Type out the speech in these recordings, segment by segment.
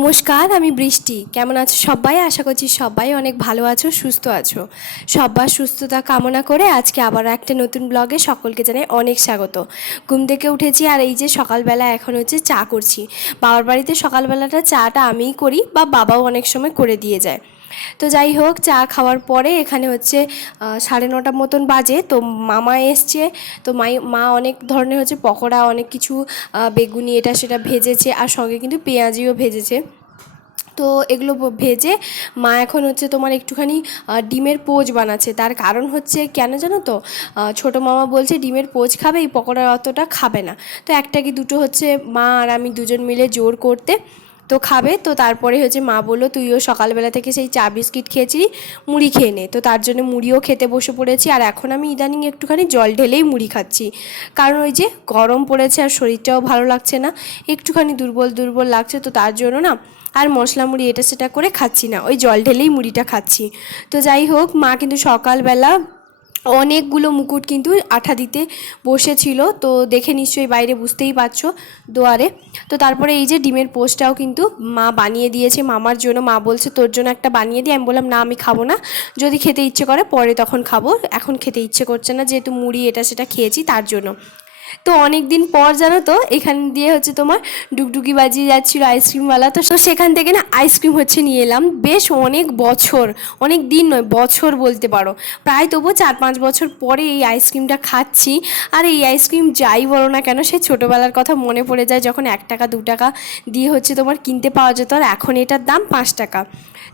নমস্কার, আমি বৃষ্টি। কেমন আছো সবাই? আশা করছি সবাই অনেক ভালো আছো, সুস্থ আছো। সবার সুস্থতা কামনা করে আজকে আবার একটা নতুন ব্লগে সকলকে জানাই অনেক স্বাগত। ঘুম থেকে উঠেছি আর এই যে সকালবেলা এখন হচ্ছে চা করছি। বাবার বাড়িতে সকালবেলাটা চাটা আমিই করি বা বাবাও অনেক সময় করে দিয়ে যায়। তো যাই হোক, চা খাওয়ার পরে এখানে হচ্ছে 9:30 মতন বাজে। তো মামা এসছে। তো মা অনেক ধরনের হচ্ছে পকোড়া, অনেক কিছু বেগুনি এটা সেটা ভেজেছে, আর সঙ্গে কিন্তু পেঁয়াজিও ভেজেছে। তো এগুলো ভেজে মা এখন হচ্ছে তোমার একটুখানি ডিমের পোচ বানাচ্ছে। তার কারণ হচ্ছে কেন জানো তো? ছোটো মামা বলছে ডিমের পোচ খাবে, এই পকোড়া অতটা খাবে না। তো একটা কি দুটো হচ্ছে মা আর আমি দুজন মিলে জোর করতে তো খাবে। তো তারপরে হচ্ছে মা বললো তুইও সকালবেলা থেকে সেই চা বিস্কিট খেয়েছিলি, মুড়ি খেয়ে নে। তো তার জন্য মুড়িও খেতে বসে পড়েছি। আর এখন আমি ইদানিং একটুখানি জল ঢেলেই মুড়ি খাচ্ছি, কারণ ওই যে গরম পড়েছে আর শরীরটাও ভালো লাগছে না, একটুখানি দুর্বল দুর্বল লাগছে। তো তার জন্য না আর মশলা মুড়ি এটা সেটা করে খাচ্ছি না, ওই জল ঢেলেই মুড়িটা খাচ্ছি। তো যাই হোক, মা কিন্তু সকালবেলা অনেকগুলো মুকুট কিন্তু আঠা দিতে বসেছিল। তো দেখে নিশ্চয়ই বাইরে বুঝতেই পারছো, দুয়ারে। তো তারপরে এই যে ডিমের পোস্টটাও কিন্তু মা বানিয়ে দিয়েছে মামার জন্য। মা বলছে তোর জন্য একটা বানিয়ে দিই। আমি বললাম না, আমি খাবো না, যদি খেতে ইচ্ছে করে পরে তখন খাবো, এখন খেতে ইচ্ছে করছে না, যেহেতু মুড়ি এটা সেটা খেয়েছি তার জন্য। তো অনেক দিন পর জানো তো এখান দিয়ে হচ্ছে তোমার ডুগডুগি বাজিয়ে যাচ্ছিলো আইসক্রিমওয়ালা। তো সেখান থেকে না আইসক্রিম হচ্ছে নিয়ে এলাম। বেশ অনেক বছর, অনেক দিন নয়, বছর বলতে পারো, প্রায় তবুও 4-5 বছর পরে এই আইসক্রিমটা খাচ্ছি। আর এই আইসক্রিম যাই বলো না কেন, সে ছোটোবেলার কথা মনে পড়ে যায়, যখন 1 টাকা 2 টাকা দিয়ে হচ্ছে তোমার কিনতে পাওয়া যেত, আর এখন এটার দাম 5 টাকা।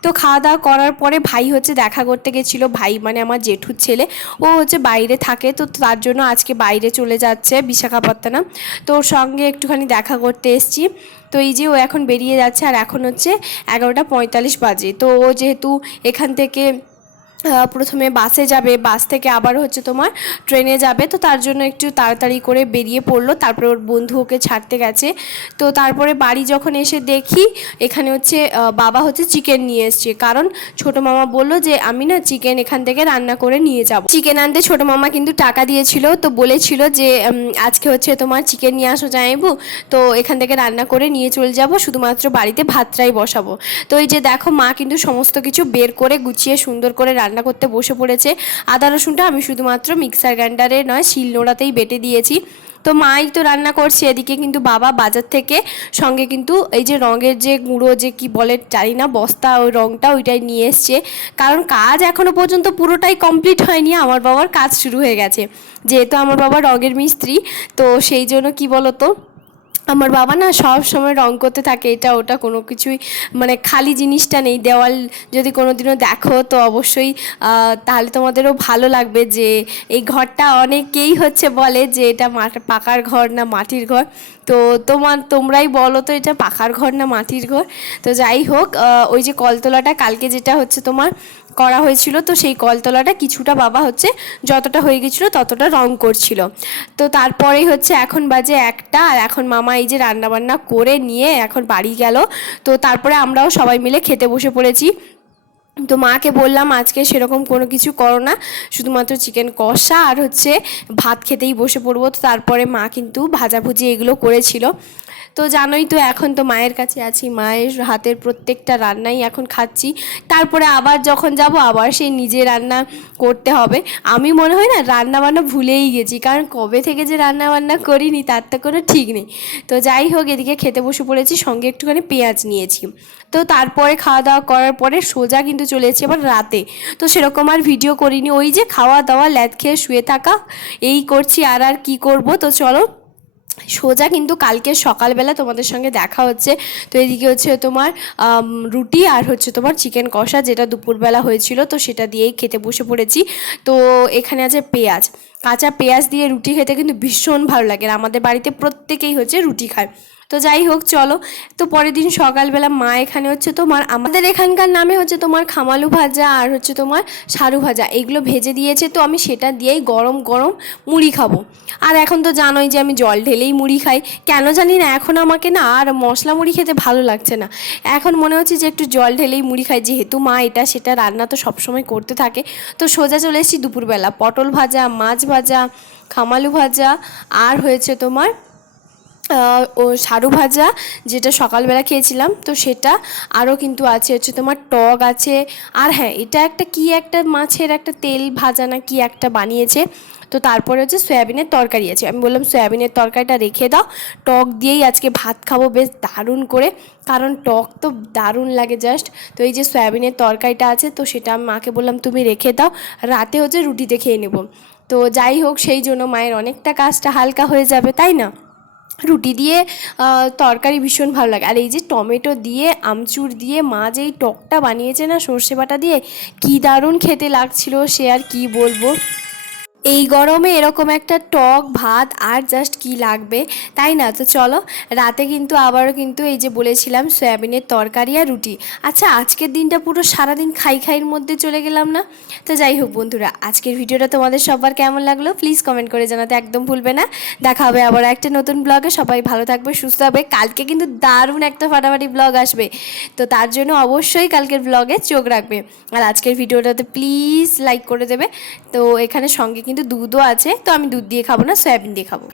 তো খাওয়া দাওয়া করার পরে ভাই হচ্ছে দেখা করতে গেছিলো। ভাই মানে আমার জেঠুর ছেলে, ও হচ্ছে বাইরে থাকে। তো তার জন্য আজকে বাইরে চলে যাচ্ছে বিশাখাপত্তনম। তো ওর সঙ্গে একটুখানি দেখা করতে এসছি। তো এই যে ও এখন বেরিয়ে যাচ্ছে, আর এখন হচ্ছে 11:45 বাজে। তো ও যেহেতু এখান থেকে প্রথমে বাসে যাবে, বাস থেকে আবার হচ্ছে তোমার ট্রেনে যাবে, তো তার জন্য একটু তাড়াতাড়ি করে বেরিয়ে পড়লো। তারপরে ওর বন্ধু ওকে ছাড়তে গেছে। তো তারপরে বাড়ি যখন এসে দেখি এখানে হচ্ছে বাবা হচ্ছে চিকেন নিয়ে এসছে, কারণ ছোটো মামা বললো যে আমি না চিকেন এখান থেকে রান্না করে নিয়ে যাব। চিকেন আনতে ছোটো মামা কিন্তু টাকা দিয়েছিল, তো বলেছিল যে আজকে হচ্ছে তোমার চিকেন নিয়ে আসো জামাইবু, তো এখান থেকে রান্না করে নিয়ে চলে যাব, শুধুমাত্র বাড়িতে ভাতটাই বসাবো। তো এই যে দেখো, মা কিন্তু সমস্ত কিছু বের করে গুছিয়ে সুন্দর করে রান্না করতে বসে পড়েছে। আদা রসুনটা আমি শুধুমাত্র মিক্সার গ্রাইন্ডারে নয়, শিলনোড়াতেই বেটে দিয়েছি। তো মাই তো রান্না করছে, এদিকে কিন্তু বাবা বাজার থেকে সঙ্গে কিন্তু এই যে রঙের যে গুঁড়ো, যে কি বলে জানি না, বস্তা, ওই রঙটা ওইটাই নিয়ে এসছে। কারণ কাজ এখনও পর্যন্ত পুরোটাই কমপ্লিট হয়নি, আমার বাবার কাজ শুরু হয়ে গেছে, যেহেতু আমার বাবা রঙের মিস্ত্রি। তো সেই জন্য কি বলতো, আমার বাবা না সব সময় রং করতে থাকে, এটা ওটা কোনো কিছুই মানে খালি জিনিসটা নেই। দেওয়াল যদি কোনো দিনও দেখো তো অবশ্যই তাহলে তোমাদেরও ভালো লাগবে যে এই ঘরটা অনেকেই হচ্ছে বলে যে এটা পাকার ঘর না মাটির ঘর। তো তোমরাই বলো তো এটা পাকার ঘর না মাটির ঘর। তো যাই হোক, ওই যে কলতলাটা কালকে যেটা হচ্ছে তোমার করা হয়েছিল, তো সেই কলতলাটা কিছুটা বাবা হচ্ছে যতটা হয়ে গেছিলো ততটা রং করছিল। তো তারপরেই হচ্ছে এখন বাজে 1টা, আর এখন মামা এই যে রান্নাবান্না করে নিয়ে এখন বাড়ি গেল। তো তারপরে আমরাও সবাই মিলে খেতে বসে পড়েছি। তো মাকে বললাম আজকে সেরকম কোনো কিছু করো না, শুধুমাত্র চিকেন কষা আর হচ্ছে ভাত খেতেই বসে পড়বো। তো তারপরে মা কিন্তু ভাজাভুজি এগুলো করেছিল। তো জানোই তো, এখন তো মায়ের কাছে আছি, মায়ের হাতের প্রত্যেকটা রান্নাই এখন খাচ্ছি। তারপরে আবার যখন যাব আবার সেই নিজে রান্না করতে হবে। আমি মনে হয় না রান্না বান্না ভুলেই গেছি, কারণ কবে থেকে যে রান্না বান্না করিনি তার তো কোনো ঠিক নেই। তো যাই হোক, এদিকে খেতে বসে পড়েছি, সঙ্গে একটুখানি পেঁয়াজ নিয়েছি। তো তারপরে খাওয়া দাওয়া করার পরে সোজা কিন্তু চলে এসেছি আবার রাতে। তো সেরকম আর ভিডিও করিনি, ওই যে খাওয়া দাওয়া ল্যাদ খেয়ে শুয়ে থাকা এই করছি, আর কি করব। তো চলো সোজা কিন্তু কালকে সকালবেলা তোমাদের সঙ্গে দেখা হচ্ছে। তো এদিকে হচ্ছে তোমার রুটি আর হচ্ছে তোমার চিকেন কষা, যেটা দুপুরবেলা হয়েছিল, তো সেটা দিয়েই খেতে বসে পড়েছি। তো এখানে আছে পেঁয়াজ, কাঁচা পেঁয়াজ দিয়ে রুটি খেতে কিন্তু ভীষণ ভালো লাগে, আর আমাদের বাড়িতে প্রত্যেকেই হচ্ছে রুটি খায়। তো যাই হোক চলো, তো পরের দিন সকালবেলা মা এখানে হচ্ছে তোমার আমাদের এখানকার নামে হচ্ছে তোমার খামালু ভাজা আর হচ্ছে তোমার সারু ভাজা এগুলো ভেজে দিয়েছে। তো আমি সেটা দিয়েই গরম গরম মুড়ি খাবো। আর এখন তো জানোই যে আমি জল ঢেলেই মুড়ি খাই, কেন জানি না এখন আমাকে না আর মশলা মুড়ি খেতে ভালো লাগছে না। এখন মনে হচ্ছে যে একটু জল ঢেলেই মুড়ি খাই, যেহেতু মা এটা সেটা রান্না তো সবসময় করতে থাকে। তো সোজা চলে এসেছি দুপুরবেলা, পটল ভাজা, মাছ ভাজা, খামালু ভাজা, আর হয়েছে তোমার ও সারু ভাজা, যেটা সকালবেলা খেয়েছিলাম, তো সেটা। আরও কিন্তু আছে হচ্ছে তোমার টক আছে। আর হ্যাঁ, এটা একটা কি একটা মাছের একটা তেল ভাজা না কি একটা বানিয়েছে। তো তারপরে হচ্ছে সয়াবিনের তরকারি আছে। আমি বললাম সয়াবিনের তরকারিটা রেখে দাও, টক দিয়েই আজকে ভাত খাবো বেশ দারুণ করে, কারণ টক তো দারুণ লাগে জাস্ট। তো এই যে সয়াবিনের তরকারিটা আছে, তো সেটা আমি মাকে বললাম তুমি রেখে দাও, রাতে হচ্ছে রুটিতে খেয়ে নেব। তো যাই হোক, সেই জন্য মায়ের অনেকটা কাজটা হালকা হয়ে যাবে, তাই না? রুটি দিয়ে তরকারি ভীষণ ভালো লাগে। আর এই যে টমেটো দিয়ে আমচুর দিয়ে মা যে এই টকটা বানিয়েছে না সর্ষে বাটা দিয়ে, কী দারুণ খেতে লাগছিল, সে আর কি বলবো। এই গরমে এরকম একটা টক ভাত আর জাস্ট কি লাগবে, তাই না? তো চলো, রাতে কিন্তু আবারও কিন্তু এই যে বলেছিলাম সয়াবিনের তরকারি আর রুটি। আচ্ছা, আজকের দিনটা পুরো সারাদিন খাই খাইয়ের মধ্যে চলে গেলাম না? তো যাই হোক বন্ধুরা, আজকের ভিডিওটা তোমাদের সবার কেমন লাগলো প্লিজ কমেন্ট করে জানাতে একদম ভুলবে না। দেখা হবে আবার একটা নতুন ব্লগে। সবাই ভালো থাকবে, সুস্থ হবে। কালকে কিন্তু দারুণ একটা ফাটাফাটি ব্লগ আসবে, তো তার জন্য অবশ্যই কালকের ব্লগে চোখ রাখবে। আর আজকের ভিডিওটাতে প্লিজ লাইক করে দেবে। তো এখানে সঙ্গে কিন্তু দুধও আছে, তো আমি দুধ দিয়ে খাবো না, সয়াবিন দিয়ে খাবো।